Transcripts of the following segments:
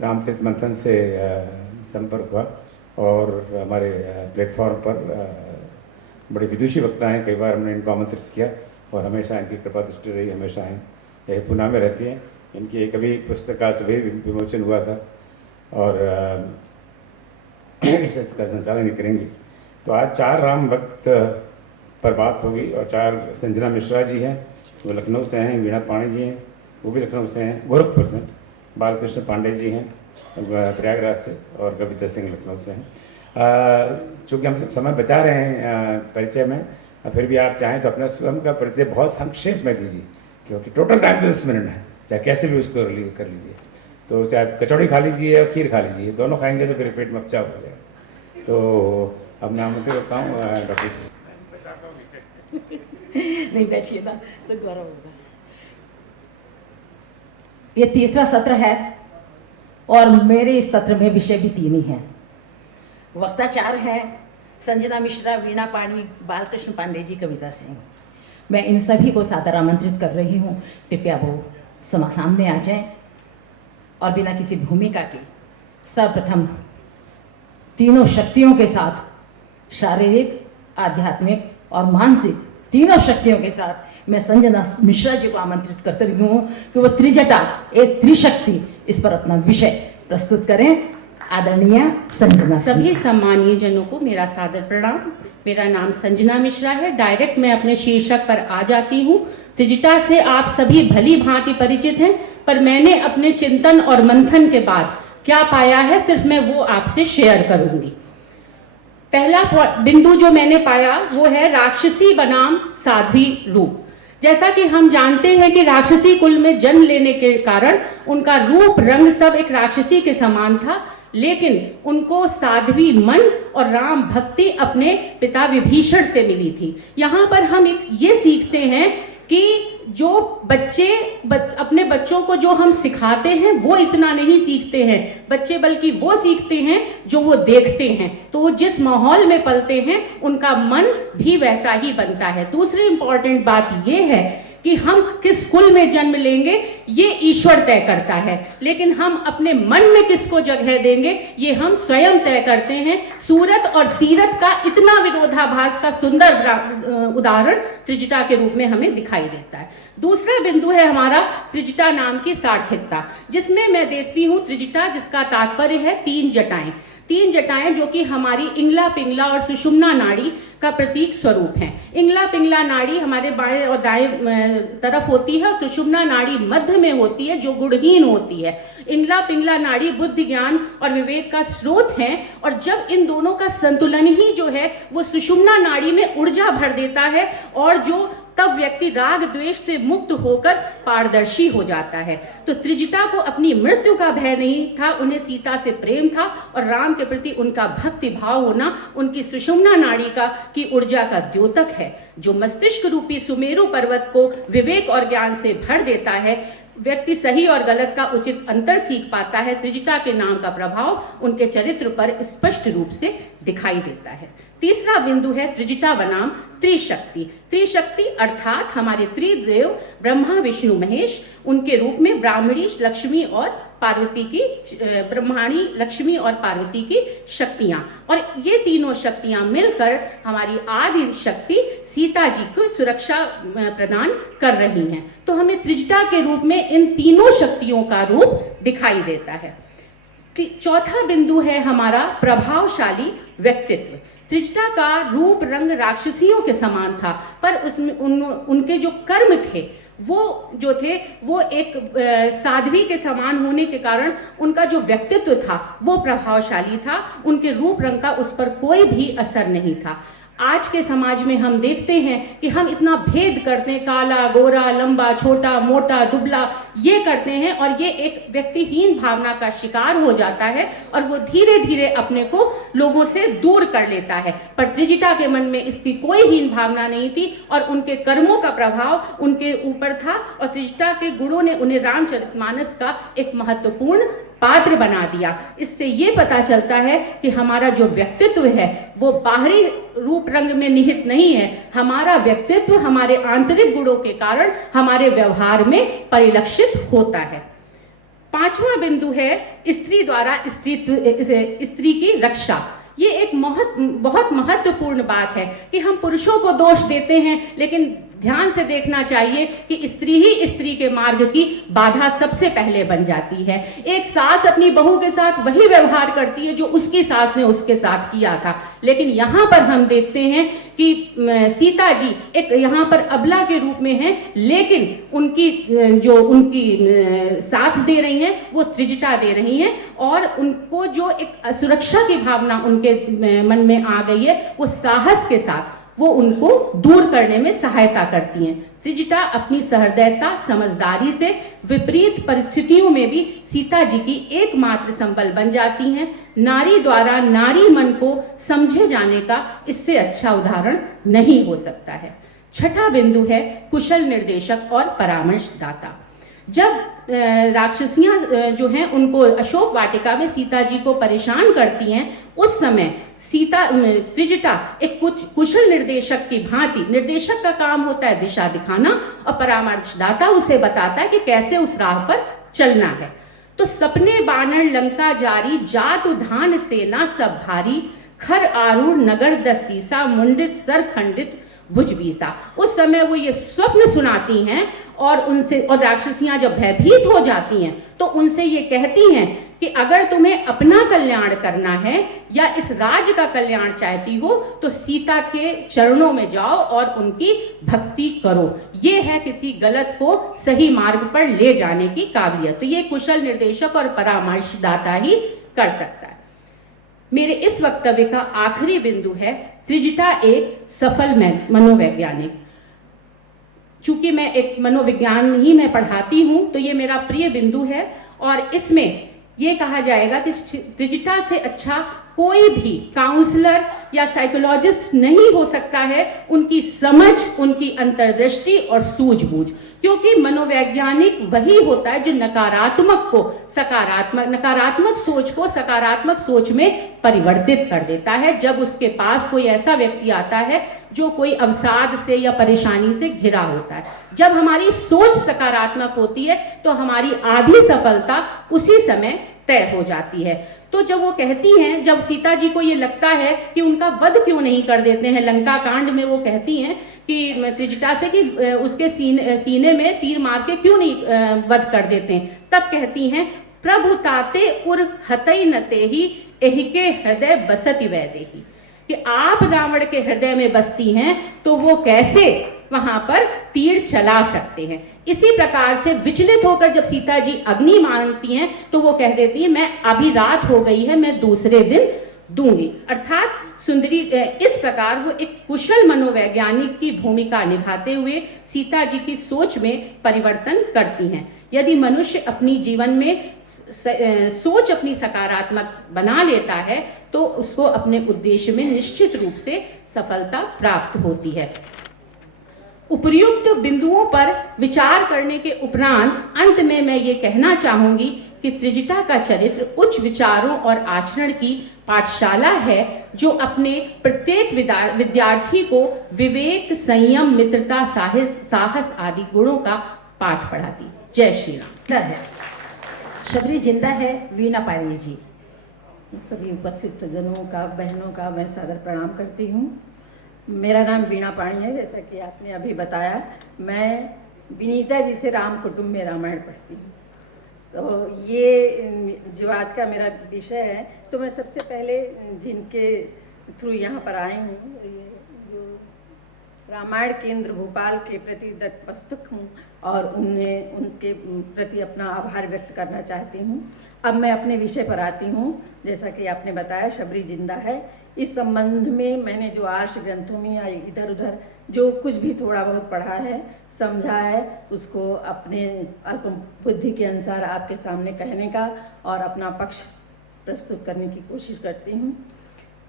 रामचरित मंथन से संपर्क हुआ और हमारे प्लेटफॉर्म पर बड़े विदुषी वक्ता हैं, कई बार हमने इनको आमंत्रित किया और हमेशा इनकी कृपा दृष्टि रही, हमेशा हैं, यह पुणे में रहती हैं। इनकी एक अभी पुस्तक का सुबह विमोचन हुआ था और इसका संचालन करेंगी। तो आज 4 राम भक्त पर बात होगी और 4 संजना मिश्रा जी हैं, वो लखनऊ से हैं, वीणा पाणी जी हैं, वो भी लखनऊ से हैं, गोरखपुर से, बालकृष्ण पांडे जी हैं प्रयागराज से और कविता सिंह लखनऊ से हैं। चूँकि हम समय बचा रहे हैं परिचय में, फिर भी आप चाहें तो अपना स्वयं का परिचय बहुत संक्षेप में दीजिए, क्योंकि टोटल टाइम तो 10 मिनट है, चाहे कैसे भी उसको कर लीजिए। तो चाहे कचौड़ी खा लीजिए या खीर खा लीजिए, दोनों खाएंगे तो फिर पेट में उपचार हो जाएगा। तो अब मैं आमंत्रित करता हूँ डॉक्टर। नहीं बैठिए ना तो गौरव होगा। ये तीसरा सत्र है और मेरे इस सत्र में विषय भी 3 ही हैं। वक्ता 4 हैं, संजना मिश्रा, वीणा पाणी, बालकृष्ण पांडे जी, कविता सिंह। मैं इन सभी को सादर आमंत्रित कर रही हूँ, कृपया वो सामने आ जाएं और बिना किसी भूमिका के सर्वप्रथम तीनों शक्तियों के साथ, शारीरिक, आध्यात्मिक और मानसिक तीनों शक्तियों के साथ मैं संजना मिश्रा जी को आमंत्रित करते रही हूँ कि वो त्रिजटा, एक त्रिशक्ति, इस पर अपना विषय प्रस्तुत करें। आदरणीय संजना। सभी सम्मानीय जनों को मेरा सादर प्रणाम। मेरा नाम संजना मिश्रा है। डायरेक्ट मैं अपने शीर्षक पर आ जाती हूँ। त्रिजटा से आप सभी भली भांति परिचित हैं, पर मैंने अपने चिंतन और मंथन के बाद क्या पाया है, सिर्फ मैं वो आपसे शेयर करूंगी। पहला बिंदु जो मैंने पाया वो है राक्षसी बनाम साध्वी रूप। जैसा कि हम जानते हैं कि राक्षसी कुल में जन्म लेने के कारण उनका रूप रंग सब एक राक्षसी के समान था, लेकिन उनको साध्वी मन और राम भक्ति अपने पिता विभीषण से मिली थी। यहाँ पर हम ये सीखते हैं कि जो बच्चे अपने बच्चों को जो हम सिखाते हैं वो इतना नहीं सीखते हैं बच्चे, बल्कि वो सीखते हैं जो वो देखते हैं। तो वो जिस माहौल में पलते हैं उनका मन भी वैसा ही बनता है। दूसरी इंपॉर्टेंट बात ये है कि हम किस कुल में जन्म लेंगे ये ईश्वर तय करता है, लेकिन हम अपने मन में किसको जगह देंगे ये हम स्वयं तय करते हैं। सूरत और सीरत का इतना विरोधाभास का सुंदर उदाहरण त्रिजटा के रूप में हमें दिखाई देता है। दूसरा बिंदु है हमारा त्रिजटा नाम की सार्थकता, जिसमें मैं देखती हूँ त्रिजटा, जिसका तात्पर्य है 3 जटाएं। 3 जटाएं जो कि हमारी इंगला, पिंगला और सुषुम्ना नाड़ी का प्रतीक स्वरूप है। इंगला पिंगला नाड़ी हमारे बाएं और दाएं तरफ होती है और सुषुम्ना नाड़ी मध्य में होती है, जो गुणहीन होती है। इंगला पिंगला नाड़ी बुद्धि, ज्ञान और विवेक का स्रोत है, और जब इन दोनों का संतुलन ही जो है वो सुषुम्ना नाड़ी में ऊर्जा भर देता है, और जो तब व्यक्ति राग द्वेष से मुक्त होकर पारदर्शी हो जाता है। तो त्रिजटा को अपनी मृत्यु का भय नहीं था, उन्हें सीता से प्रेम था और राम के प्रति उनका भक्ति भाव होना उनकी सुषुम्ना नाड़ी की ऊर्जा का द्योतक है, जो मस्तिष्क रूपी सुमेरु पर्वत को विवेक और ज्ञान से भर देता है। व्यक्ति सही और गलत का उचित अंतर सीख पाता है। त्रिजटा के नाम का प्रभाव उनके चरित्र पर स्पष्ट रूप से दिखाई देता है। तीसरा बिंदु है त्रिजटा बनाम त्रिशक्ति। त्रिशक्ति अर्थात हमारे त्रिदेव ब्रह्मा, विष्णु, महेश, उनके रूप में ब्राह्मणी, लक्ष्मी और पार्वती की, ब्रह्माणी, लक्ष्मी और पार्वती की शक्तियां, और ये तीनों शक्तियां मिलकर हमारी आदि शक्ति सीता जी को सुरक्षा प्रदान कर रही हैं। तो हमें त्रिजटा के रूप में इन तीनों शक्तियों का रूप दिखाई देता है। चौथा बिंदु है हमारा प्रभावशाली व्यक्तित्व। त्रिजटा का रूप रंग राक्षसियों के समान था, पर उसमें उनके जो कर्म थे वो एक साध्वी के समान होने के कारण उनका जो व्यक्तित्व था वो प्रभावशाली था। उनके रूप रंग का उस पर कोई भी असर नहीं था। आज के समाज में हम देखते हैं कि हम इतना भेद करते हैं, काला, गोरा, लंबा, छोटा, मोटा, दुबला, ये करते हैं, और ये एक व्यक्तिहीन भावना का शिकार हो जाता है और वो धीरे धीरे अपने को लोगों से दूर कर लेता है। पर त्रिजटा के मन में इसकी कोई हीन भावना नहीं थी और उनके कर्मों का प्रभाव उनके ऊपर था, और त्रिजटा के गुणों ने उन्हें रामचरितमानस का एक महत्वपूर्ण पात्र बना दिया। इससे ये पता चलता है कि हमारा जो व्यक्तित्व है वो बाहरी रूप रंग में निहित नहीं है। हमारा व्यक्तित्व हमारे आंतरिक गुणों के कारण हमारे व्यवहार में परिलक्षित होता है। 5वां बिंदु है स्त्री द्वारा स्त्री की रक्षा। ये एक बहुत महत्वपूर्ण बात है कि हम पुरुषों को दोष देते हैं, लेकिन ध्यान से देखना चाहिए कि स्त्री ही स्त्री के मार्ग की बाधा सबसे पहले बन जाती है। एक सास अपनी बहू के साथ वही व्यवहार करती है जो उसकी सास ने उसके साथ किया था, लेकिन यहाँ पर हम देखते हैं कि सीता जी एक यहाँ पर अबला के रूप में है, लेकिन उनकी साथ दे रही हैं वो त्रिजटा दे रही हैं, और उनको जो एक सुरक्षा की भावना उनके मन में आ गई है वो साहस के साथ वो उनको दूर करने में सहायता करती हैं। त्रिजटा अपनी सहृदयता, समझदारी से विपरीत परिस्थितियों में भी सीता जी की एकमात्र संबल बन जाती हैं। नारी द्वारा नारी मन को समझे जाने का इससे अच्छा उदाहरण नहीं हो सकता है। छठा बिंदु है कुशल निर्देशक और परामर्शदाता। जब राक्षसियां जो हैं उनको अशोक वाटिका में सीता जी को परेशान करती हैं, उस समय त्रिजटा एक कुशल निर्देशक की भांति, निर्देशक का काम होता है दिशा दिखाना और परामर्शदाता उसे बताता है कि कैसे उस राह पर चलना है। तो सपने बानर लंका जारी, जात उधान सेना सब भारी, खर आरूढ़ नगर दसीसा, मुंडित सर खंडित भुजबीसा। उस समय वो ये स्वप्न सुनाती हैं और राक्षसियां जब भयभीत हो जाती हैं तो उनसे ये कहती हैं कि अगर तुम्हें अपना कल्याण करना है या इस राज्य का कल्याण चाहती हो तो सीता के चरणों में जाओ और उनकी भक्ति करो। ये है किसी गलत को सही मार्ग पर ले जाने की काबिलियत। तो ये कुशल निर्देशक और परामर्शदाता ही कर सकता है। मेरे इस वक्तव्य का आखिरी बिंदु है त्रिजटा एक सफल मनोवैज्ञानिक। चूंकि मैं एक मनोविज्ञान ही मैं पढ़ाती हूं तो ये मेरा प्रिय बिंदु है, और इसमें ये कहा जाएगा कि त्रिजटा से अच्छा कोई भी काउंसलर या साइकोलॉजिस्ट नहीं हो सकता है। उनकी समझ, उनकी अंतर्दृष्टि और सूझबूझ, क्योंकि मनोवैज्ञानिक वही होता है जो नकारात्मक सोच को सकारात्मक सोच में परिवर्तित कर देता है। जब उसके पास कोई ऐसा व्यक्ति आता है जो कोई अवसाद से या परेशानी से घिरा होता है, जब हमारी सोच सकारात्मक होती है तो हमारी आधी सफलता उसी समय तय हो जाती है। तो जब वो कहती हैं, जब सीता जी को ये लगता है कि उनका वध क्यों नहीं कर देते हैं, लंका कांड में वो कहती हैं कि त्रिजटा से कि उसके सीने में तीर मार के क्यों नहीं वध कर देते हैं, तब कहती हैं प्रभु ताते उर हतई नते ही एहिके हृदय बसति वैदेही, कि आप रावण के हृदय में बसती हैं तो वो कैसे वहां पर तीर चला सकते हैं। इसी प्रकार से विचलित होकर जब सीता जी अग्नि मांगती हैं तो वो कह देती है मैं अभी रात हो गई है, मैं दूसरे दिन दूंगी। अर्थात सुंदरी इस प्रकार वो एक कुशल मनोवैज्ञानिक की भूमिका निभाते हुए सीता जी की सोच में परिवर्तन करती हैं। यदि मनुष्य अपनी जीवन में सोच अपनी सकारात्मक बना लेता है तो उसको अपने उद्देश्य में निश्चित रूप से सफलता प्राप्त होती है। उपर्युक्त बिंदुओं पर विचार करने के उपरांत अंत में मैं ये कहना चाहूंगी कि त्रिजटा का चरित्र उच्च विचारों और आचरण की पाठशाला है जो अपने प्रत्येक विद्यार्थी को विवेक, संयम, मित्रता, साहस आदि गुणों का पाठ पढ़ाती। जय श्री राम। है शबरी जिंदा है, वीणा पाणी जी। सभी उपस्थित सज्जनों का, बहनों का मैं सादर प्रणाम करती हूँ। मेरा नाम वीणा पाणी है, जैसा कि आपने अभी बताया। मैं विनीता जी से राम कुटुंब में रामायण पढ़ती हूँ। तो ये जो आज का मेरा विषय है, तो मैं सबसे पहले जिनके थ्रू यहाँ पर आई हूँ, जो रामायण केंद्र भोपाल के प्रति दत्तमस्तक हूँ और उनके प्रति अपना आभार व्यक्त करना चाहती हूँ। अब मैं अपने विषय पर आती हूँ। जैसा कि आपने बताया शबरी जिंदा है, इस संबंध में मैंने जो आर्ष ग्रंथों में या इधर उधर जो कुछ भी थोड़ा बहुत पढ़ा है, समझा है, उसको अपने अल्प बुद्धि के अनुसार आपके सामने कहने का और अपना पक्ष प्रस्तुत करने की कोशिश करती हूँ।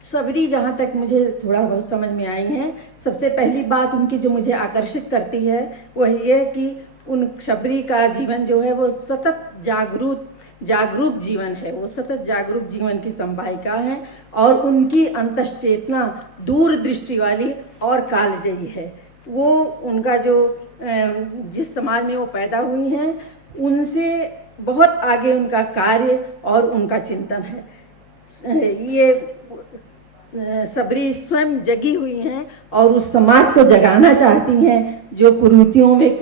शबरी जहाँ तक मुझे थोड़ा बहुत समझ में आई है, सबसे पहली बात उनकी जो मुझे आकर्षित करती है वह ये कि उन शबरी का जीवन जो है वो सतत जागरूक जीवन है, वो सतत जागरूक जीवन की संवाहिका है और उनकी अंतश्चेतना दूरदृष्टि वाली और कालजयी है। वो उनका जो जिस समाज में वो पैदा हुई हैं उनसे बहुत आगे उनका कार्य और उनका चिंतन है। ये सबरी स्वयं जगी हुई हैं और उस समाज को जगाना चाहती हैं जो कुरीतियों में,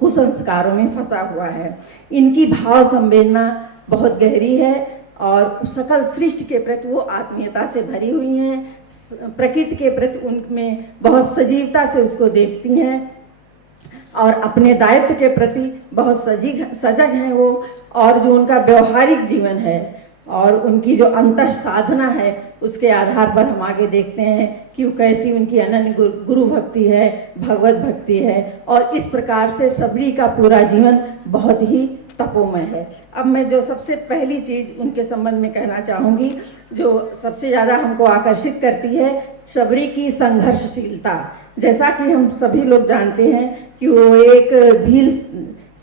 कुसंस्कारों में फंसा हुआ है। इनकी भाव संवेदना बहुत गहरी है और सकल सृष्टि के प्रति वो आत्मीयता से भरी हुई हैं। प्रकृति के प्रति उनमें बहुत सजीवता से उसको देखती हैं और अपने दायित्व के प्रति बहुत सजग हैं वो। और जो उनका व्यवहारिक जीवन है और उनकी जो अंतः साधना है, उसके आधार पर हम आगे देखते हैं कि वो कैसी उनकी अनन्य गुरु भक्ति है, भगवत भक्ति है। और इस प्रकार से सबरी का पूरा जीवन बहुत ही तपोमय है। अब मैं जो सबसे पहली चीज़ उनके संबंध में कहना चाहूँगी, जो सबसे ज़्यादा हमको आकर्षित करती है, सबरी की संघर्षशीलता। जैसा कि हम सभी लोग जानते हैं कि वो एक भील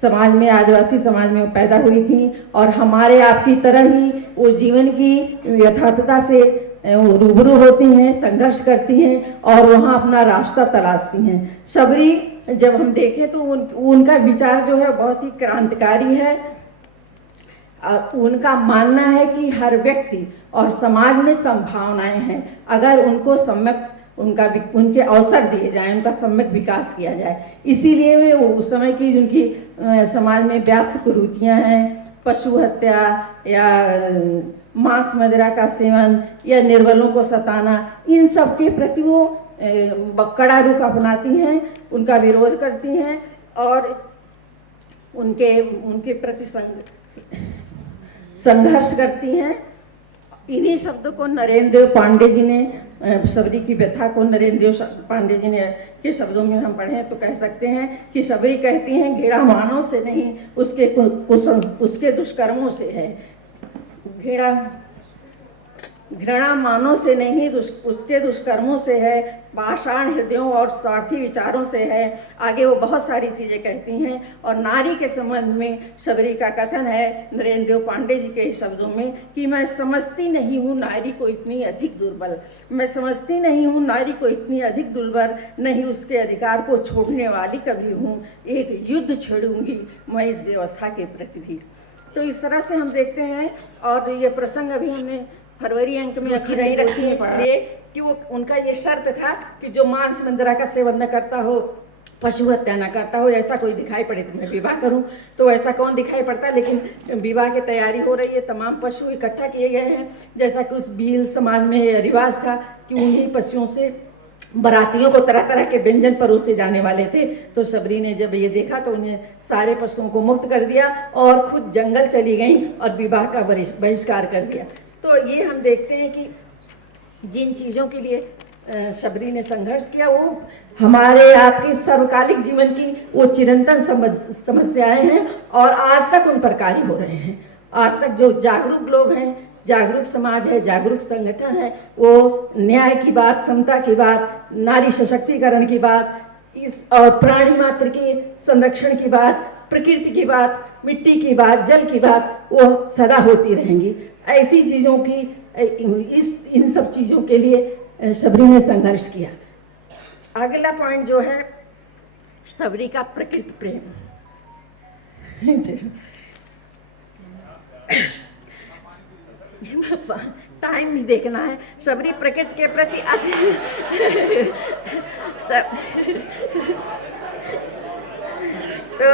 समाज में, आदिवासी समाज में पैदा हुई थी और हमारे आपकी तरह ही वो जीवन की यथार्थता से रूबरू होती हैं, संघर्ष करती हैं और वहाँ अपना रास्ता तलाशती हैं। सबरी जब हम देखें तो उनका विचार जो है बहुत ही क्रांतिकारी है। उनका मानना है कि हर व्यक्ति और समाज में संभावनाएं हैं, अगर उनको सम्यक उनके अवसर दिए जाएं, उनका सम्यक विकास किया जाए। इसीलिए वे उस समय की उनकी समाज में व्याप्त कुरीतियाँ हैं, पशु हत्या या मांस मदिरा का सेवन या निर्बलों को सताना, इन सब के प्रति वो कड़ा रुख अपनाती हैं, उनका विरोध करती हैं और उनके प्रति संघर्ष करती हैं। इन्हीं शब्दों को नरेंद्र देव पांडे जी ने, सबरी की व्यथा को नरेंद्र देव पांडे जी ने के शब्दों में हम पढ़ें तो कह सकते हैं कि सबरी कहती हैं, घृणा मानव से नहीं उसके दुष्कर्मों से है। घृणा मानव से नहीं उसके दुष्कर्मों से है, पाषाण हृदयों और स्वार्थी विचारों से है। आगे वो बहुत सारी चीज़ें कहती हैं। और नारी के संबंध में सबरी का कथन है नरेंद्र देव पांडे जी के शब्दों में कि मैं समझती नहीं हूँ नारी को इतनी अधिक दुर्बल, मैं समझती नहीं हूँ नारी को इतनी अधिक दुर्बल, नहीं उसके अधिकार को छोड़ने वाली कभी हूँ। एक युद्ध छेड़ूंगी मैं इस व्यवस्था के प्रति भी। तो इस तरह से हम देखते हैं। और ये प्रसंग अभी हमने फरवरी अंक में अच्छी नहीं रखी है, इसलिए कि वो उनका ये शर्त था कि जो मांस मदिरा का सेवन न करता हो, पशु हत्या न करता हो, ऐसा कोई दिखाई पड़े तो मैं विवाह करूं। तो ऐसा कौन दिखाई पड़ता, लेकिन विवाह की तैयारी हो रही है, तमाम पशु इकट्ठा किए गए हैं। जैसा कि उस भील समाज में रिवाज था कि उन्हीं पशुओं से बरातियों को तरह तरह के व्यंजन परोसे जाने वाले थे। तो सबरी ने जब ये देखा तो उन्हें सारे पशुओं को मुक्त कर दिया और खुद जंगल चली गई और विवाह का बहिष्कार कर दिया। तो ये हम देखते हैं कि जिन चीज़ों के लिए सबरी ने संघर्ष किया, वो हमारे आपके सर्वकालिक जीवन की वो चिरंतन समस्याएं हैं और आज तक उन पर कार्य हो रहे हैं। आज तक जो जागरूक लोग हैं, जागरूक समाज है, जागरूक संगठन है, वो न्याय की बात, समता की बात, नारी सशक्तिकरण की बात, इस और प्राणी मात्र के संरक्षण की बात, प्रकृति की बात, मिट्टी की बात, जल की बात, वो सदा होती रहेंगी। ऐसी चीज़ों की इन सब चीज़ों के लिए सबरी ने संघर्ष किया। अगला पॉइंट जो है सबरी का प्रकृति प्रेम। टाइम नहीं देखना है। सबरी प्रकृति के प्रति तो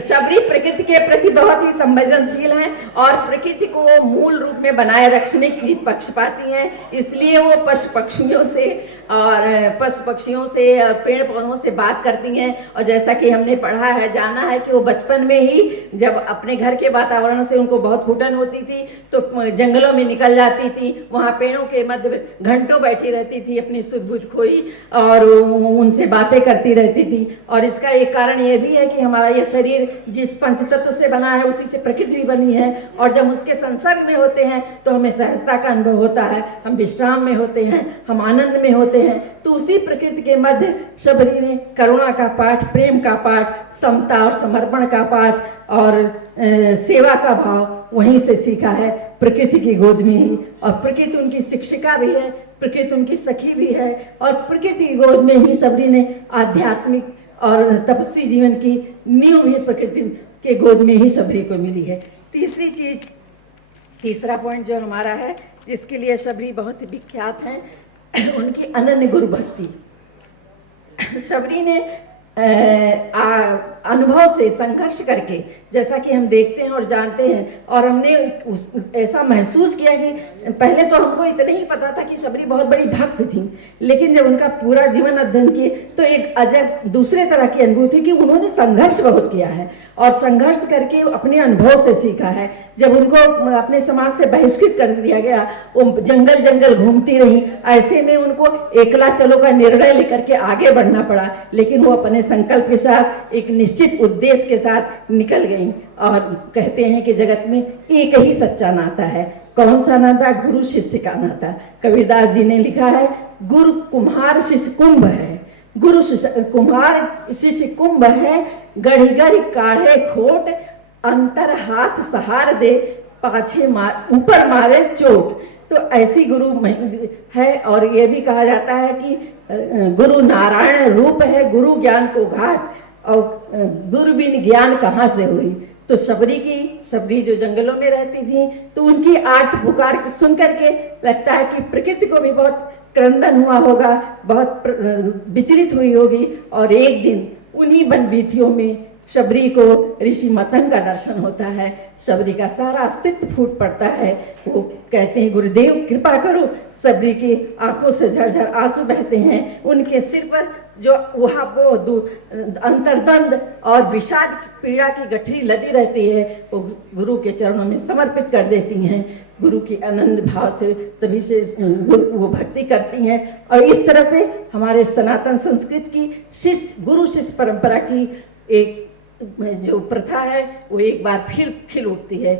सबरी प्रकृति के प्रति बहुत ही संवेदनशील हैं और प्रकृति को मूल रूप में बनाए रखने की पक्षपाती हैं। इसलिए वो पशु पक्षियों से पेड़ पौधों से बात करती हैं। और जैसा कि हमने पढ़ा है, जाना है कि वो बचपन में ही जब अपने घर के वातावरण से उनको बहुत घुटन होती थी तो जंगलों में निकल जाती थी, वहाँ पेड़ों के मध्य घंटों बैठी रहती थी, अपनी सुध बुध खोई और उनसे बातें करती रहती थी। और इसका एक कारण ये भी है कि हमारा ये शरीर जिस पंचतत्व से बना है उसी से प्रकृति भी बनी है और जब उसके संसर्ग में होते हैं तो हमें सहजता का अनुभव होता है, हम विश्राम में होते हैं, हम आनंद में होते हैं। तो उसी प्रकृति के मध्य सबरी ने करुणा का पाठ, प्रेम का पाठ, समता और समर्पण का पाठ और सेवा का भाव वहीं से सीखा है, प्रकृति की गोद में ही। और प्रकृति उनकी शिक्षिका भी है, प्रकृति उनकी सखी भी है और प्रकृति की गोद में ही सबरी ने आध्यात्मिक और तपस्वी जीवन की नींव भी प्रकृति के गोद में ही शबरी को मिली है। तीसरा पॉइंट जो हमारा है, जिसके लिए शबरी बहुत ही विख्यात हैं, उनकी अनन्य गुरु भक्ति। शबरी ने अनुभव से संघर्ष करके, जैसा कि हम देखते हैं और जानते हैं, और हमने ऐसा महसूस किया कि पहले तो हमको इतना ही पता था कि शबरी बहुत बड़ी भक्त थी, लेकिन जब उनका पूरा जीवन अध्ययन किए तो एक अजब दूसरे तरह की अनुभूति कि उन्होंने संघर्ष बहुत किया है और संघर्ष करके अपने अनुभव से सीखा है। जब उनको अपने समाज से बहिष्कृत कर दिया गया, वो जंगल जंगल घूमती रही, ऐसे में उनको एकला चलो का निर्णय लेकर के आगे बढ़ना पड़ा, लेकिन वो अपने संकल्प के साथ एक निश्चित उद्देश्य के साथ निकल गई। और कहते हैं कि जगत में एक ही सच्चा नाता है। कौन सा नाता? गुरु शिष्य का नाता। कबीरदास जी ने लिखा है, गुरु कुम्हार शिष्य कुंभ है, गुरु कुम्हार शिष्य कुंभ है, गढ़ी गढ़ी काढ़े खोट, अंतर हाथ सहार दे, पाछे ऊपर मारे चोट। तो ऐसी गुरु है। और ये भी कहा जाता है कि गुरु नारायण रूप है, गुरु ज्ञान को घाट, और गुरु बिन ज्ञान कहाँ से हुई। तो शबरी जो जंगलों में रहती थी, तो उनकी आर्त पुकार सुन करके लगता है कि प्रकृति को भी बहुत क्रंदन हुआ होगा, बहुत विचलित हुई होगी। और एक दिन उन्हीं बनबीथियों में शबरी को ऋषि मतंग का दर्शन होता है। शबरी का सारा अस्तित्व फूट पड़ता है। वो कहते हैं, गुरुदेव कृपा करो। शबरी की आंखों से झरझर आंसू बहते हैं। उनके सिर पर जो वहाँ वो अंतर्द्वंद और विषाद पीड़ा की गठरी लदी रहती है, वो गुरु के चरणों में समर्पित कर देती हैं। गुरु की आनंद भाव से तभी से वो भक्ति करती हैं। और इस तरह से हमारे सनातन संस्कृति की गुरु शिष्य परंपरा की एक जो प्रथा है, वो एक बार फिर खिल उठती है।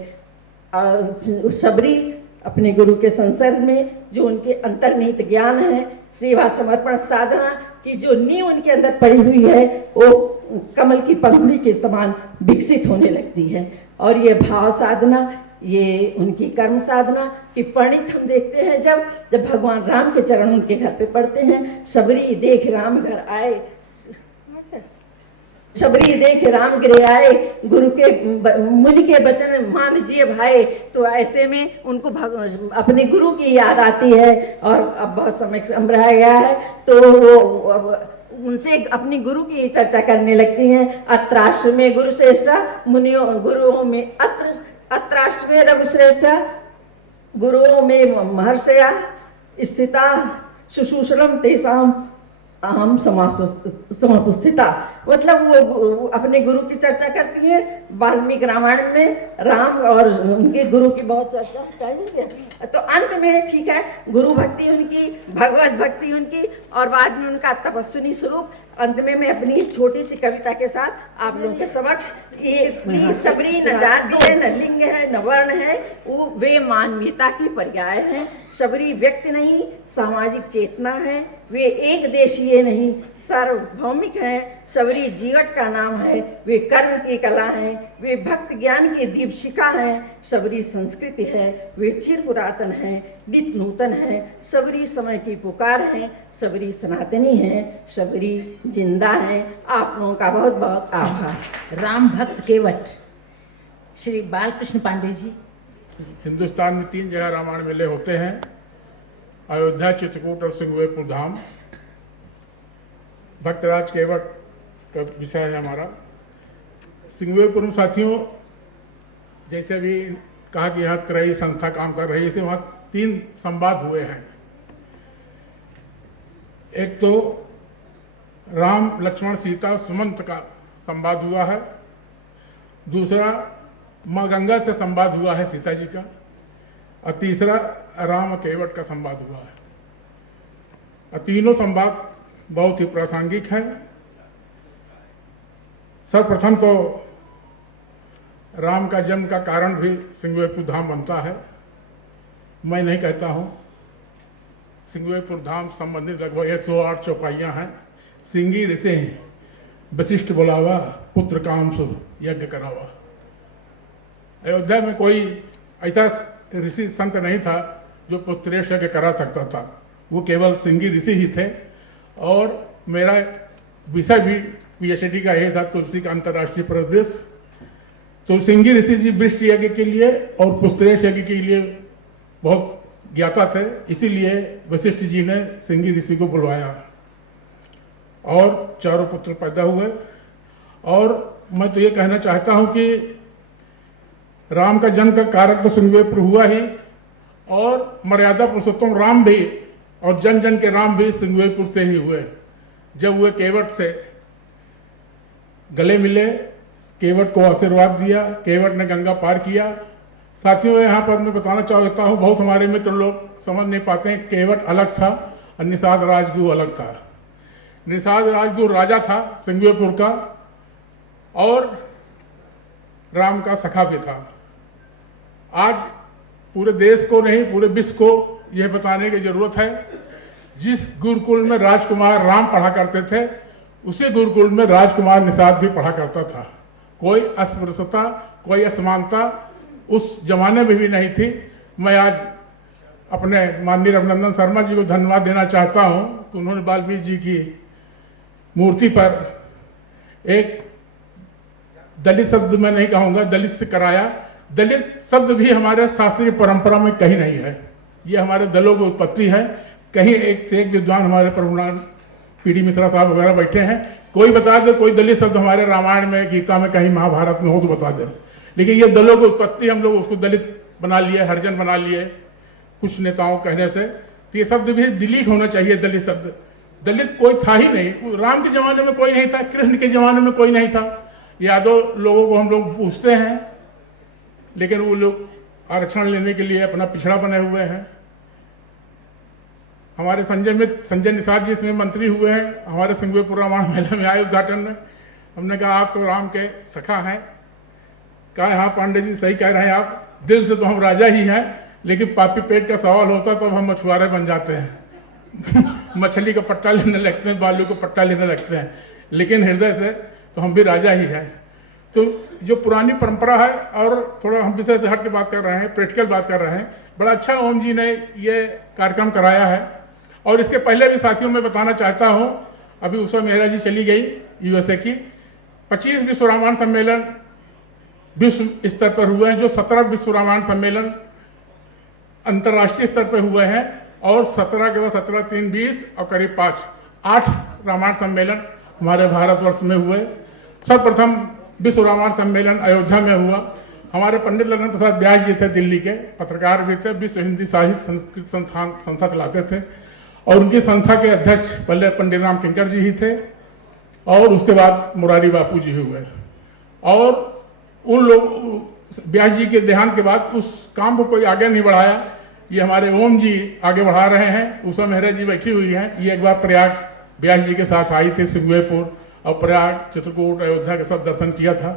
शबरी अपने गुरु के संसर्ग में जो उनके अंतर्निहित ज्ञान है, सेवा समर्पण साधना की जो नींव उनके अंदर पड़ी हुई है, वो कमल की पंखुड़ी के समान विकसित होने लगती है। और ये भाव साधना, ये उनकी कर्म साधना की परिणित हम देखते हैं जब भगवान राम के चरण उनके घर पे पड़ते हैं। शबरी देख राम घर आए, शबरी देख राम गृह आए, गुरु के मुनि के वचन मान जिए भाई। तो ऐसे में उनको अपने गुरु की याद आती है। और अब बहुत समय रह गया है, तो वो उनसे अपनी गुरु की चर्चा करने लगती हैं। अत्राश्र में गुरु श्रेष्ठा, मुनियों गुरुओं में अत्राश्र में रघु श्रेष्ठा, गुरुओं में महर्षया स्थिता, शुश्रूषणम तेषाम अहम समुपस्थिता। मतलब वो अपने गुरु की चर्चा करती है। वाल्मीकि रामायण में राम और उनके गुरु की बहुत चर्चा करेंगे। तो अंत में ठीक है, गुरु भक्ति उनकी, भगवत भक्ति उनकी, और बाद में उनका तपस्विनी स्वरूप। अंत में मैं अपनी छोटी सी कविता के साथ आप लोगों के समक्ष, ये शबरी न जाति है, न लिंग है, न वर्ण है, वो वे मानवीयता की पर्याय हैं। शबरी व्यक्ति नहीं, सामाजिक चेतना है। वे एक देशीय नहीं, सार्वभौमिक हैं। शबरी जीवट का नाम है, वे कर्म की कला हैं। वे भक्त ज्ञान की दीपशिखा हैं। शबरी संस्कृति है, वे चिर पुरातन हैं, नित नूतन है। शबरी समय की पुकार है, शबरी सनातनी है, शबरी जिंदा है। आप लोगों का बहुत बहुत आभार। राम भक्त केवट श्री बालकृष्ण पांडे जी। हिंदुस्तान में 3 जगह रामायण मेले होते हैं, अयोध्या, चित्रकूट और सिंगवेपुर धाम। भक्तराज केवट का विषय है हमारा। सिंगवेपुर में साथियों, जैसे अभी कहा कि यहाँ त्रयी संस्था काम कर रही है, वहाँ 3 संवाद हुए हैं। एक तो राम लक्ष्मण सीता सुमंत का संवाद हुआ है, दूसरा माँ गंगा से संवाद हुआ है सीता जी का, और तीसरा राम केवट का संवाद हुआ है। और तीनों संवाद बहुत ही प्रासंगिक है। सर्वप्रथम तो राम का जन्म का कारण भी सिंगवेपुर धाम बनता है। मैं नहीं कहता हूँ, सिंगवेपुर धाम संबंधित लगभग 108 चौपाइयाँ हैं। सिंगी ऋषि वशिष्ठ बुलावा, पुत्र काम सु यज्ञ करावा। अयोध्या में कोई ऐसा ऋषि संत नहीं था जो पुत्रेश यज्ञ करा सकता था, वो केवल सिंगी ऋषि ही थे। और मेरा विषय भी PhD का ये था, तुलसी का अंतर्राष्ट्रीय परिदृश्य। तो सिंगी ऋषि जी वृष्टि यज्ञ के लिए और पुष्करेश यज्ञ के लिए बहुत ज्ञाता थे, इसीलिए वशिष्ठ जी ने सिंगी ऋषि को बुलवाया और चारों पुत्र पैदा हुए। और मैं तो ये कहना चाहता हूं कि राम का जन्म का कारक तो सिंगवेपुर हुआ ही, और मर्यादा पुरुषोत्तम राम भी और जन जन के राम भी सिंगवेपुर से ही हुए। जब वे केवट से गले मिले, केवट को आशीर्वाद दिया, केवट ने गंगा पार किया। साथियों, यहाँ पर मैं बताना चाहता हूँ, बहुत हमारे मित्र लोग समझ नहीं पाते हैं, केवट अलग था और निषाद राजगुरु अलग था। निषाद राजगुरु राजा था सिंगवेपुर का और राम का सखा भी था। आज पूरे देश को नहीं, पूरे विश्व को यह बताने की जरूरत है, जिस गुरुकुल में राजकुमार राम पढ़ा करते थे, उसी गुरुकुल में राजकुमार निषाद भी पढ़ा करता था। कोई अस्पृश्यता, कोई असमानता उस जमाने में भी नहीं थी। मैं आज अपने माननीय रघुनंदन शर्मा जी को धन्यवाद देना चाहता हूं कि उन्होंने वाल्मीकि जी की मूर्ति पर एक दलित शब्द मैं नहीं कहूंगा, दलित से कराया। दलित शब्द भी हमारे शास्त्रीय परंपरा में कहीं नहीं है, ये हमारे दलों की उत्पत्ति है। कहीं एक से एक विद्वान हमारे प्रभुनाथ पीडी मिश्रा साहब वगैरह बैठे हैं, कोई बता दे कोई दलित शब्द हमारे रामायण में, गीता में, कहीं महाभारत में हो तो बता दे। लेकिन ये दलों की उत्पत्ति, हम लोग उसको दलित बना लिए, हरिजन बना लिए कुछ नेताओं कहने से। तो ये शब्द भी डिलीट होना चाहिए, दलित शब्द। दलित कोई था ही नहीं, राम के जमाने में कोई नहीं था, कृष्ण के जमाने में कोई नहीं था। यादव लोगों को हम लोग पूछते हैं, लेकिन वो लोग आरक्षण लेने के लिए अपना पिछड़ा बने हुए हैं। हमारे संजय निषाद जी इसमें मंत्री हुए हैं, हमारे सिंगवेपुर रामायण मेले में आए उद्घाटन में। हमने कहा आप तो राम के सखा हैं। कहा हाँ पांडे जी सही कह रहे हैं आप, दिल से तो हम राजा ही हैं, लेकिन पापी पेट का सवाल होता तो हम मछुआरे बन जाते हैं मछली का पट्टा लेने लगते हैं, बालू का पट्टा लेने लगते हैं, लेकिन हृदय से तो हम भी राजा ही हैं। तो जो पुरानी परंपरा है, और थोड़ा हम विषय से हट के बात कर रहे हैं, प्रैक्टिकल बात कर रहे हैं। बड़ा अच्छा ओम जी ने ये कार्यक्रम कराया है। और इसके पहले भी साथियों में बताना चाहता हूं, अभी उषा मेहरा जी चली गई यूएसए की, 25 विश्व रामायण सम्मेलन विश्व स्तर पर हुए हैं, जो 17 विश्व रामायण सम्मेलन अंतर्राष्ट्रीय स्तर पर हुए हैं, और 17 के बाद 17, 3, 20 और करीब 5, 8 रामायण सम्मेलन हमारे भारतवर्ष में हुए। सर्वप्रथम विश्व रामायण सम्मेलन अयोध्या में हुआ। हमारे पंडित ललन प्रसाद व्यास जी थे, दिल्ली के पत्रकार भी थे, विश्व हिंदी साहित्य संस्कृत संस्था चलाते थे, और उनकी संस्था के अध्यक्ष पहले पंडित राम किंकर जी ही थे, और उसके बाद मुरारी बापू जी हुए। और उन लोग व्यास जी के देहांत के बाद उस काम को कोई आगे नहीं बढ़ाया, ये हमारे ओम जी आगे बढ़ा रहे हैं। उषा मेहरा जी बैठी हुई हैं, ये एक बार प्रयाग व्यास जी के साथ आई थी सिंगवेपुर, और प्रयाग, चित्रकूट, अयोध्या के सब दर्शन किया था।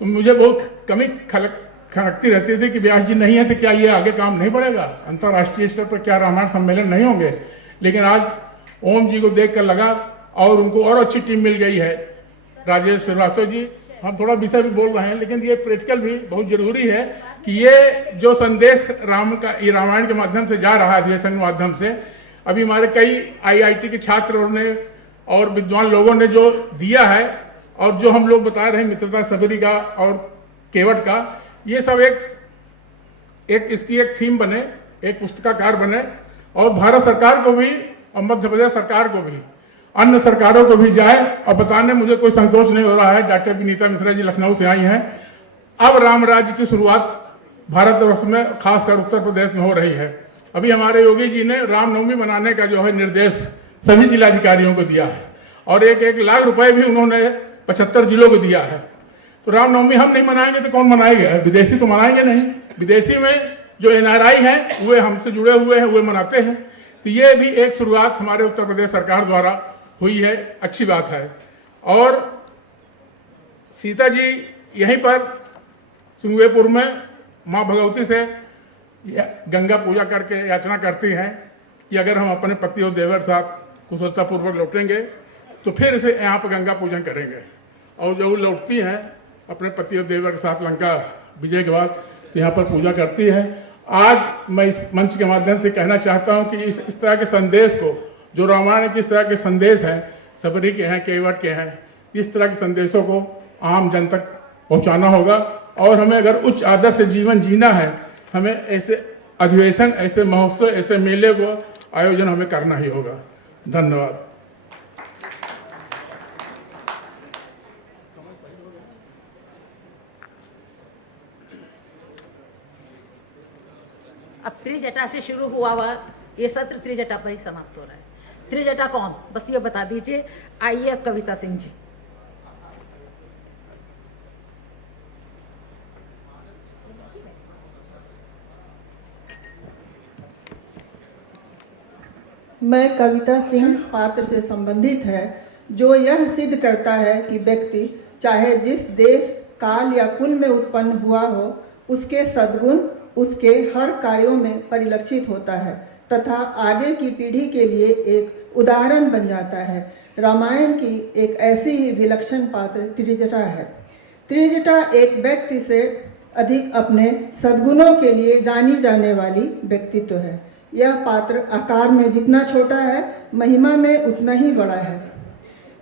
तो मुझे बहुत कमी खड़कती रहती थी कि व्यास जी नहीं है तो क्या ये आगे काम नहीं बढ़ेगा, अंतर्राष्ट्रीय स्तर पर क्या रामायण सम्मेलन नहीं होंगे। लेकिन आज ओम जी को देख कर लगा, और उनको और अच्छी टीम मिल गई है, राजेश श्रीवास्तव जी। हम थोड़ा विषय भी बोल रहे हैं, लेकिन ये प्रैक्टिकल भी बहुत जरूरी है कि ये जो संदेश राम का, ये रामायण के माध्यम से जा रहा है, अधिवेशन के माध्यम से, अभी हमारे कई IIT के छात्रों ने और विद्वान लोगों ने जो दिया है, और जो हम लोग बता रहे हैं मित्रता सबरी का और केवट का, ये सब एक इसकी एक थीम बने, एक पुस्तकाकार बने, और भारत सरकार को भी और मध्य प्रदेश सरकार को भी, अन्य सरकारों को भी जाए। और बताने मुझे कोई संतोष नहीं हो रहा है, डॉक्टर विनीता मिश्रा जी लखनऊ से आई हैं, अब राम राज्य की शुरुआत भारतवर्ष में, खासकर उत्तर प्रदेश में हो रही है। अभी हमारे योगी जी ने रामनवमी मनाने का जो है निर्देश सभी जिलाधिकारियों को दिया है, और 1-1 लाख रुपए भी उन्होंने 75 जिलों को दिया है। तो रामनवमी हम नहीं मनाएंगे तो कौन मनाएगा? विदेशी तो मनाएंगे नहीं। विदेशी में जो NRI हैं वे हमसे जुड़े हुए हैं, वे मनाते हैं। तो ये भी एक शुरुआत हमारे उत्तर प्रदेश सरकार द्वारा हुई है, अच्छी बात है। और सीता जी यहीं पर सिंगवेपुर में माँ भगवती से गंगा पूजा करके याचना करती हैं कि अगर हम अपने पति और देवर साथ कुशलतापूर्वक लौटेंगे तो फिर इसे यहाँ पर गंगा पूजन करेंगे। और जब वो लौटती हैं अपने पति और देवर के साथ लंका विजय के बाद, यहाँ पर पूजा करती है। आज मैं इस मंच के माध्यम से कहना चाहता हूँ कि इस तरह के संदेश को, जो रामायण के इस तरह के संदेश हैं, सबरी के हैं, केवट के हैं, इस तरह के संदेशों को आम जन तक पहुँचाना होगा। और हमें अगर उच्च आदर से जीवन जीना है, हमें ऐसे अधिवेशन, ऐसे महोत्सव, ऐसे मेले को आयोजन हमें करना ही होगा। धन्यवाद। अब त्रिजटा से शुरू हुआ ये सत्र त्रिजटा पर ही समाप्त हो रहा है। त्रिजटा कौन, बस ये बता दीजिए। आइए अब कविता सिंह जी। मैं कविता सिंह पात्र से संबंधित है जो यह सिद्ध करता है कि व्यक्ति चाहे जिस देश, काल या कुल में उत्पन्न हुआ हो, उसके सद्गुण उसके हर कार्यों में परिलक्षित होता है तथा आगे की पीढ़ी के लिए एक उदाहरण बन जाता है। रामायण की एक ऐसी ही विलक्षण पात्र त्रिजटा है। त्रिजटा एक व्यक्ति से अधिक अपने सद्गुणों के लिए जानी जाने वाली व्यक्तित्व है। यह पात्र आकार में जितना छोटा है, महिमा में उतना ही बड़ा है।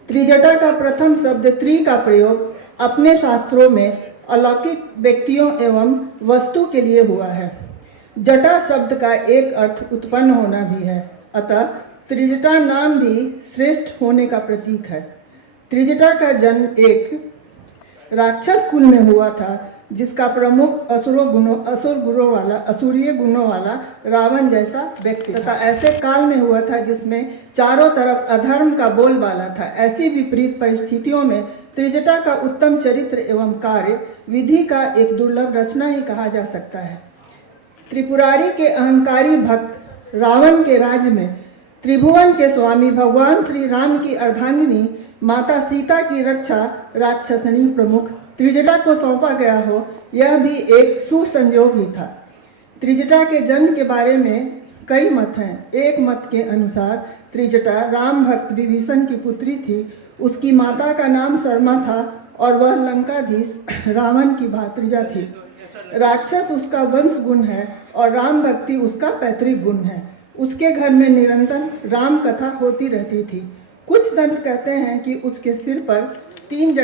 त्रिजटा का प्रथम शब्द त्रि का प्रयोग अपने शास्त्रों में अलौकिक व्यक्तियों एवं वस्तु के लिए हुआ है। जटा शब्द का एक अर्थ उत्पन्न होना भी है, अतः त्रिजटा नाम भी श्रेष्ठ होने का प्रतीक है। त्रिजटा का जन्म एक राक्षस कुल में हुआ था जिसका प्रमुख असुरीय गुणों वाला रावण जैसा व्यक्ति तथा ऐसे काल में हुआ था जिसमें चारों तरफ अधर्म का बोलबाला था। ऐसी विपरीत परिस्थितियों में त्रिजटा का उत्तम चरित्र एवं कार्य विधि का एक दुर्लभ रचना ही कहा जा सकता है। त्रिपुरारी के अहंकारी भक्त रावण के राज्य में त्रिभुवन के स्वामी भगवान श्री राम की अर्धांगिनी माता सीता की रक्षा राक्षसनी प्रमुख त्रिजटा को सौंपा गया हो, यह भी एक सुसंयोग ही था। त्रिजटा के जन्म के बारे में कई मत हैं। एक मत के अनुसार त्रिजटा राम भक्त विभीषण की पुत्री थी। उसकी माता का नाम शर्मा था और वह लंकाधीश रावण की भातृजा थी। राक्षस उसका वंश गुण है और राम भक्ति उसका पैतृक गुण है। उसके घर में निरंतर राम कथा होती रहती थी। कुछ संत कहते हैं कि उसके सिर पर 3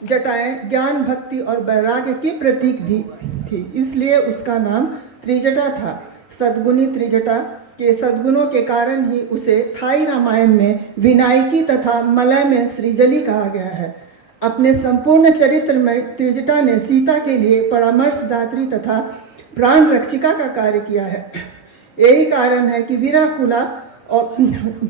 जटाएं ज्ञान, भक्ति और वैराग्य की प्रतीक भी थी, इसलिए उसका नाम त्रिजटा था। सद्गुणी त्रिजटा के सद्गुणों के कारण ही उसे थाई रामायण में विनायकी तथा मलय में सृजली कहा गया है। अपने संपूर्ण चरित्र में त्रिजटा ने सीता के लिए परामर्शदात्री तथा प्राण रक्षिका का कार्य किया है। यही कारण है कि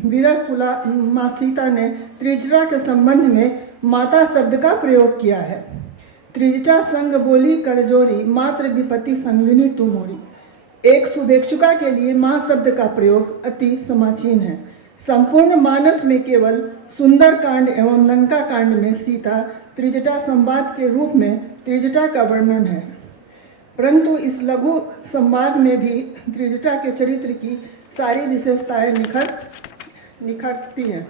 वीराकुला माँ सीता ने त्रिजटा के संबंध में माता शब्द का प्रयोग किया है। त्रिजटा संग बोली करजोरी, मात्र विपत्ति संगिनी तू मोरी। एक शुभेच्छुका के लिए माँ शब्द का प्रयोग अति समाचीन है। संपूर्ण मानस में केवल सुंदर कांड एवं लंका कांड में सीता त्रिजटा संवाद के रूप में त्रिजटा का वर्णन है, परंतु इस लघु संवाद में भी त्रिजटा के चरित्र की सारी विशेषताएं निखरती हैं।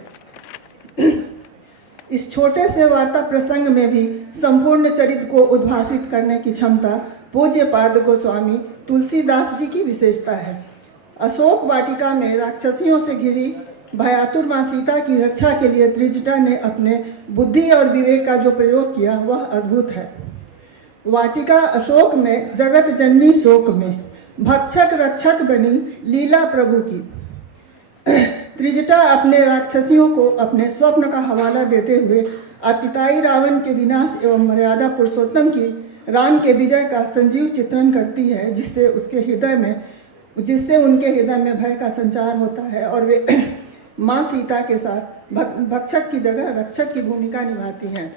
इस छोटे से वार्ता प्रसंग में भी संपूर्ण चरित्र को उद्भासित करने की क्षमता पूज्यपाद गोस्वामी तुलसीदास जी की विशेषता है। अशोक वाटिका में राक्षसियों से घिरी भयातुर माँ सीता की रक्षा के लिए त्रिजटा ने अपने बुद्धि और विवेक का जो प्रयोग किया वह अद्भुत है। वाटिका अशोक में जगत जन्मी शोक में भक्षक रक्षक बनी लीला प्रभु की। त्रिजटा अपने राक्षसियों को अपने स्वप्न का हवाला देते हुए अतिताई रावण के विनाश एवं मर्यादा पुरुषोत्तम की राम के विजय का संजीव चित्रण करती है, जिससे उनके हृदय में भय का संचार होता है और वे माँ सीता के साथ भक्षक की जगह रक्षक की भूमिका निभाती हैं।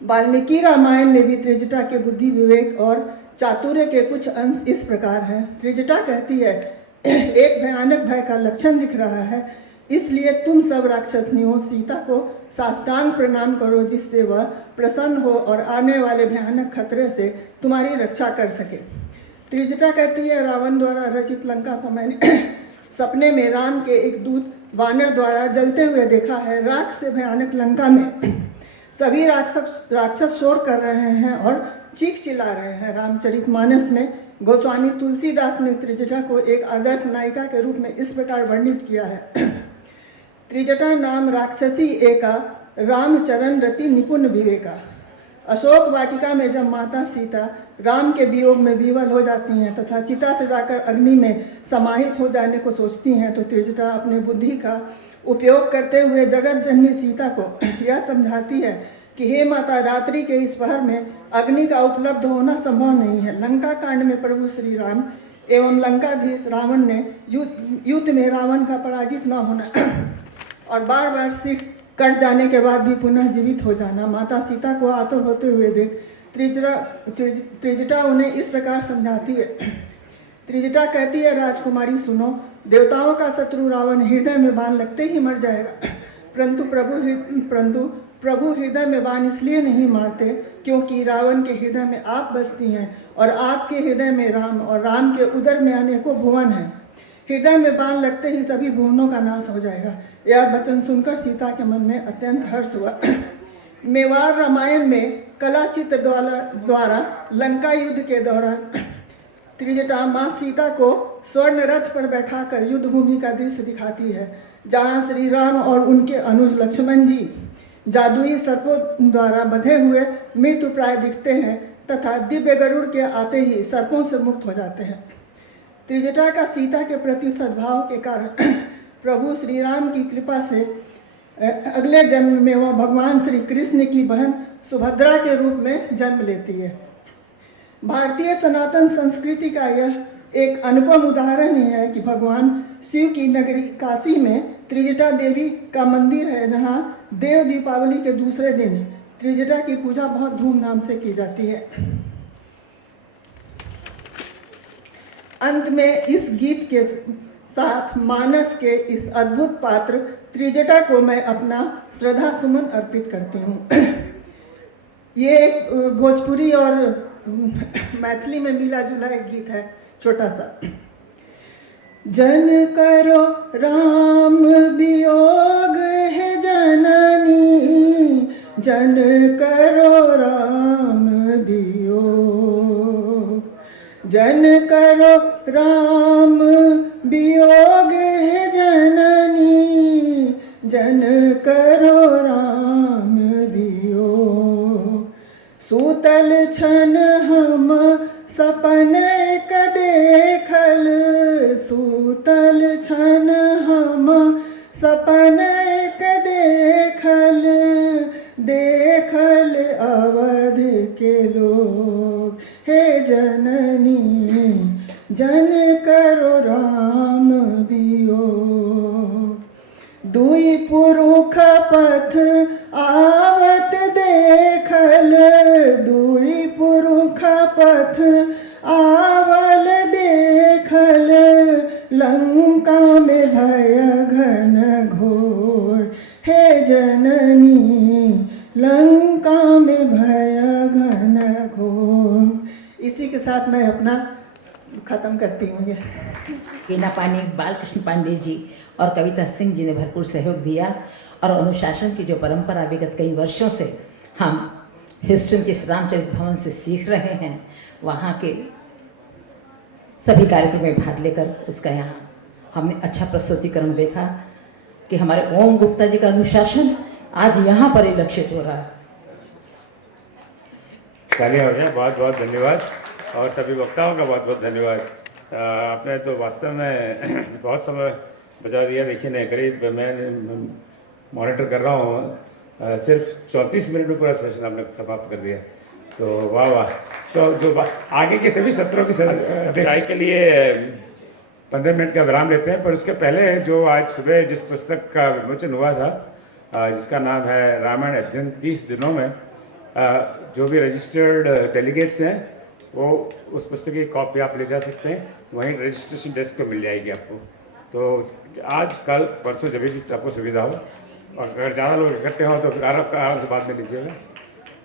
वाल्मीकि रामायण में भी त्रिजटा के बुद्धि, विवेक और चातुर्य के कुछ अंश इस प्रकार हैं। त्रिजटा कहती है, एक भयानक भय का लक्षण दिख रहा है, इसलिए तुम सब राक्षसनियों सीता को साष्टांग प्रणाम करो, जिससे वह प्रसन्न हो और आने वाले भयानक खतरे से तुम्हारी रक्षा कर सके। त्रिजटा कहती है, रावण द्वारा रचित लंका को मैंने सपने में राम के एक दूत वानर द्वारा जलते हुए देखा है। राख से भयानक लंका में सभी राक्षस शोर कर रहे हैं और चीख चिल्ला रहे हैं। रामचरितमानस में गोस्वामी तुलसीदास ने त्रिजटा को एक आदर्श नायिका के रूप में इस प्रकार वर्णित किया है। त्रिजटा नाम राक्षसी एका रामचरण रति निपुण विवेका। अशोक वाटिका में जब माता सीता राम के वियोग में विवल हो जाती हैं तथा चिता से जाकर अग्नि में समाहित हो जाने को सोचती हैं, तो त्रिजटा अपने बुद्धि का उपयोग करते हुए जगत जननी सीता को यह समझाती है कि हे माता, रात्रि के इस पहर में अग्नि का उपलब्ध होना संभव नहीं है। लंका कांड में प्रभु श्री राम एवं लंकाधीश रावण ने युद्ध में रावण का पराजित न होना और बार बार सिर कट जाने के बाद भी पुनः जीवित हो जाना माता सीता को आतुर होते हुए देख त्रिजटा उन्हें इस प्रकार समझाती है। त्रिजटा कहती है, राजकुमारी सुनो, देवताओं का शत्रु रावण हृदय में बाण लगते ही मर जाएगा, परंतु प्रभु हृदय में बाण इसलिए नहीं मारते क्योंकि रावण के हृदय में आप बसती हैं और आपके हृदय में राम और राम के उदर में अनेकों भुवन हैं। हृदय में बाण लगते ही सभी भुवनों का नाश हो जाएगा। यह वचन सुनकर सीता के मन में अत्यंत हर्ष हुआ। मेवाड़ रामायण में कला चित्र द्वारा लंका युद्ध के दौरान त्रिजटा माँ सीता को स्वर्ण रथ पर बैठाकर युद्ध भूमि का दृश्य दिखाती है, जहाँ श्री राम और उनके अनुज लक्ष्मण जी जादुई सर्पों द्वारा बंधे हुए मृत्यु प्राय दिखते हैं तथा दिव्य गरुड़ के आते ही सर्पों से मुक्त हो जाते हैं। त्रिजटा का सीता के प्रति सद्भाव के कारण प्रभु श्री राम की कृपा से अगले जन्म में वह भगवान श्री कृष्ण की बहन सुभद्रा के रूप में जन्म लेती है। भारतीय सनातन संस्कृति का यह एक अनुपम उदाहरण है कि भगवान शिव की नगरी काशी में त्रिजटा देवी का मंदिर है, जहाँ देव दीपावली के दूसरे दिन त्रिजटा की पूजा बहुत धूमधाम से की जाती है। अंत में इस गीत के साथ मानस के इस अद्भुत पात्र त्रिजटा को मैं अपना श्रद्धा सुमन अर्पित करती हूँ। ये एक भोजपुरी और मैथिली में मिला जुला एक गीत है, छोटा सा। जन करो राम वियोग है जननी, जन करो राम वियोग, जन करो राम वियोग है जननी, जन करो राम वियोग। सूतल छन हम सपन एक देखल, सूतल छन हम सपन एक देखल, देखल अवध के लोग, हे जननी जन करो राम वियोग। दुई पुरुष पथ आवत देखल, दुई पुरुष पथ आवल देखल, लंका में भय घन घोर, हे जननी लंका में भय घन घोर। इसी के साथ मैं अपना खत्म करती हूँ। वीणा पानी, बालकृष्ण पांडे जी और कविता सिंह जी ने भरपूर सहयोग दिया और अनुशासन की जो परंपरा विगत कई वर्षों से हम ह्यूस्टन के रामचरित भवन से सीख रहे हैं, वहाँ के सभी कार्यक्रम में भाग लेकर उसका यहाँ हमने अच्छा प्रस्तुतिकरण देखा कि हमारे ओम गुप्ता जी का अनुशासन आज यहाँ पर लक्षित हो रहा है। तालियां हो जाए। बहुत बहुत धन्यवाद और सभी वक्ताओं का बहुत बहुत धन्यवाद। आपने तो वास्तव में बहुत समय बचा दिया। देखिए ना, करीब मैं मॉनिटर कर रहा हूँ, सिर्फ 34 मिनट में पूरा सेशन आपने समाप्त कर दिया। तो वाह वाह। तो जो आगे के सभी सत्रों की चाय के लिए 15 मिनट का विराम लेते हैं, पर उसके पहले जो आज सुबह जिस पुस्तक का विमोचन हुआ था, जिसका नाम है रामायण अध्ययन 30 दिनों में, जो भी रजिस्टर्ड डेलीगेट्स हैं वो उस पुस्तक की कॉपी आप ले जा सकते हैं, वहीं रजिस्ट्रेशन डेस्क पर मिल जाएगी आपको। तो आज कल परसों जब भी आपको सुविधा हो, और अगर ज़्यादा लोग इकट्ठे हों तो फिर आराम से बाद में लीजिएगा।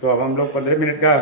तो अब हम लोग 15 मिनट का